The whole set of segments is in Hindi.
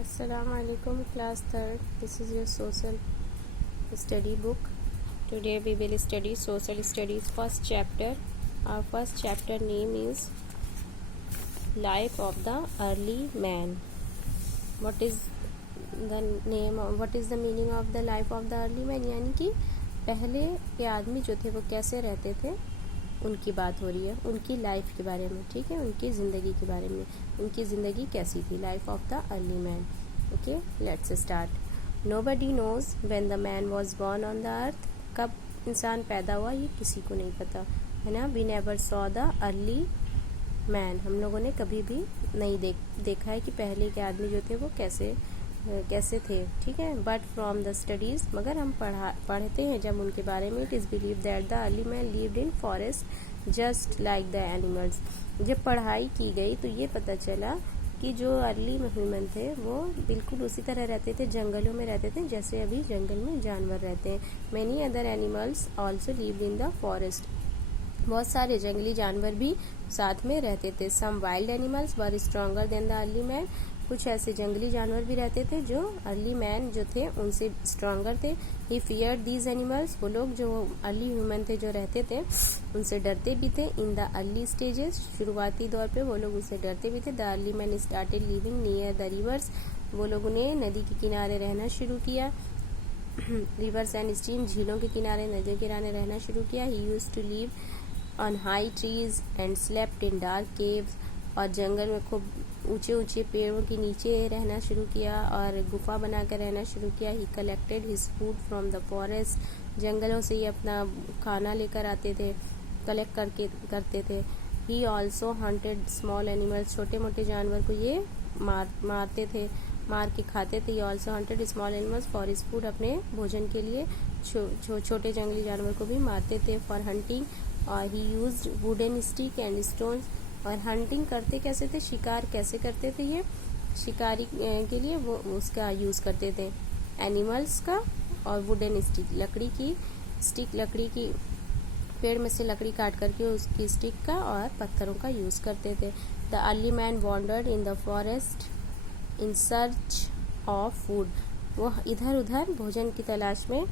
Assalamu alaikum class 3rd. This is your social study book. Today we will study social studies first chapter. Our first chapter name is Life of the Early Man. What is the meaning of the life of the early man? यानी कि पहले के आदमी जो थे वो कैसे रहते थे उनकी बात हो रही है, उनकी लाइफ के बारे में, ठीक है, उनकी ज़िंदगी के बारे में, उनकी ज़िंदगी कैसी थी, life of the early man. Okay, let's start. Nobody knows when the man was born on the earth. कब इंसान पैदा हुआ ये किसी को नहीं पता, है ना. We never saw the early man. हम लोगों ने कभी भी नहीं देखा है कि पहले के आदमी जो थे वो कैसे थे, ठीक है. बट फ्रॉम द स्टडीज़, मगर हम पढ़ते हैं जब उनके बारे में, it is believe that the early man lived in forest just like the animals. जब पढ़ाई की गई तो ये पता चला कि जो अर्ली ह्यूमन थे वो बिल्कुल उसी तरह रहते थे, जंगलों में रहते थे जैसे अभी जंगल में जानवर रहते हैं. Many other animals also lived in the forest. बहुत सारे जंगली जानवर भी साथ में रहते थे. Some wild animals were stronger than the early man. कुछ ऐसे जंगली जानवर भी रहते थे जो अर्ली मैन जो थे उनसे स्ट्रॉन्गर थे. ही फियर्ड दीज एनिमल्स. वो लोग जो अर्ली ह्यूमन थे जो रहते थे उनसे डरते भी थे. इन द अर्ली स्टेजेस, शुरुआती दौर पे वो लोग उनसे डरते भी थे. The early man started living near the reverse. वो लोगों ने नदी के किनारे रहना शुरू किया. रिवर्स एंड स्ट्रीम, झीलों के किनारे, नदियों के किनारे रहना शुरू किया. He used to live on high trees and slept in dark caves. और जंगल में खूब ऊंचे ऊंचे पेड़ों के नीचे रहना शुरू किया और गुफा बनाकर रहना शुरू किया. ही collected his food from the forest. जंगलों से ही अपना खाना लेकर आते थे, कलेक्ट करते थे. He also hunted small animals. छोटे मोटे जानवर को ये मारते थे, मार के खाते थे. He also hunted small animals for his food. अपने भोजन के लिए छोटे जंगली जानवर को भी मारते थे फॉर हंटिंग. और ही used wooden stick and stones. और हंटिंग करते कैसे थे, शिकार कैसे करते थे, ये शिकारी के लिए वो उसका यूज़ करते थे, एनिमल्स का. और वुडन स्टिक, लकड़ी की पेड़ में से लकड़ी काट करके उसकी स्टिक का और पत्थरों का यूज़ करते थे. The early man wandered in the forest in search of food. वो इधर उधर भोजन की तलाश में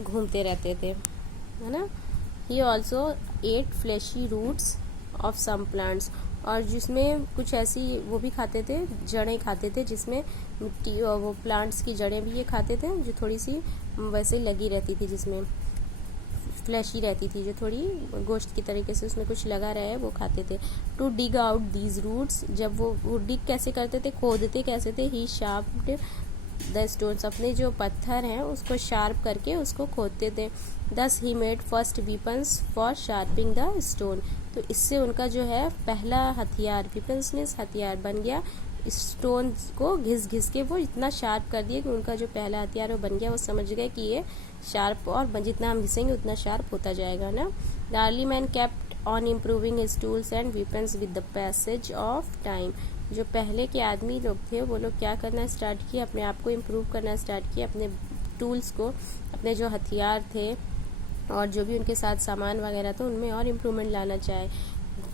घूमते रहते थे, है ना. He also ate fleshy roots of some plants. और जिसमें कुछ ऐसी वो भी खाते थे, जड़ें खाते थे, जिसमें मिट्टी और वो प्लांट्स की जड़ें भी ये खाते थे जो थोड़ी सी वैसे लगी रहती थी, जिसमें फ्लैशी रहती थी, जो थोड़ी गोश्त की तरीके से उसमें कुछ लगा रहा है वो खाते थे. To dig out these roots. जब वो डिग कैसे करते थे, खोदते कैसे थे. He sharped the stones. अपने जो पत्थर हैं उसको शार्प करके उसको खोदते थे. दस he made first weapons for sharping the stone. तो इससे उनका जो है पहला हथियार, वीपन्स मीन्स हथियार, बन गया. स्टोन को घिस के वो इतना शार्प कर दिया कि उनका जो पहला हथियार वो बन गया. वो समझ गए कि ये शार्प, और जितना हम घिसेंगे उतना शार्प होता जाएगा ना. The early man kept on improving his tools and weapons with the passage of time. जो पहले के आदमी लोग थे वो लोग क्या करना स्टार्ट किए, अपने आप को इम्प्रूव करना स्टार्ट किए, अपने टूल्स को, अपने जो हथियार थे और जो भी उनके साथ सामान वगैरह था उनमें और इम्प्रूवमेंट लाना चाहे.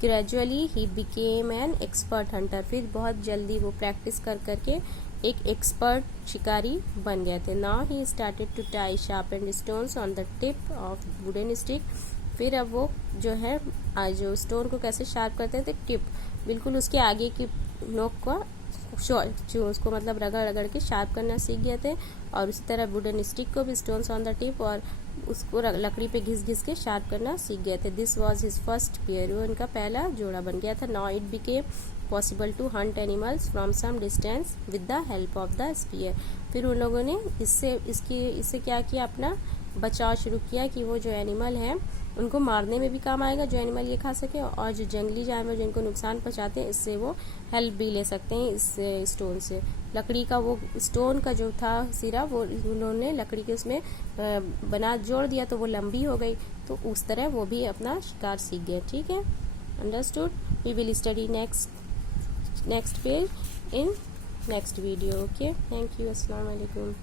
Gradually he became an expert Hunter. फिर बहुत जल्दी वो प्रैक्टिस करके एक एक्सपर्ट शिकारी बन गए थे. Now he started to tie sharpened stones on the tip of wooden stick. फिर अब वो जो है जो स्टोन को कैसे शार्प करते थे, टिप बिल्कुल उसके आगे की नोक को जो उसको मतलब रगड़ के शार्प करना सीख गए थे. और उसी तरह वुडन स्टिक को भी स्टोन्स ऑन द टिप और उसको लकड़ी पे घिस के शार्प करना सीख गए थे. This was his first pair. वो उनका पहला जोड़ा बन गया था. Now it became possible to hunt animals from some distance with the help of the spear. फिर उन लोगों ने इससे क्या किया, अपना बचाव शुरू किया कि वो जो एनिमल है उनको मारने में भी काम आएगा, जो एनिमल ये खा सके, और जो जंगली जानवर जिनको नुकसान पहुंचाते हैं इससे वो हेल्प भी ले सकते हैं इस स्टोन से. लकड़ी का वो स्टोन का जो था सिरा वो उन्होंने लकड़ी के उसमें बना जोड़ दिया तो वो लंबी हो गई. तो उस तरह वो भी अपना शिकार सीख गए. ठीक है, understood. We will study next page in next video. Okay, thank you. अस्सलाम वालेकुम.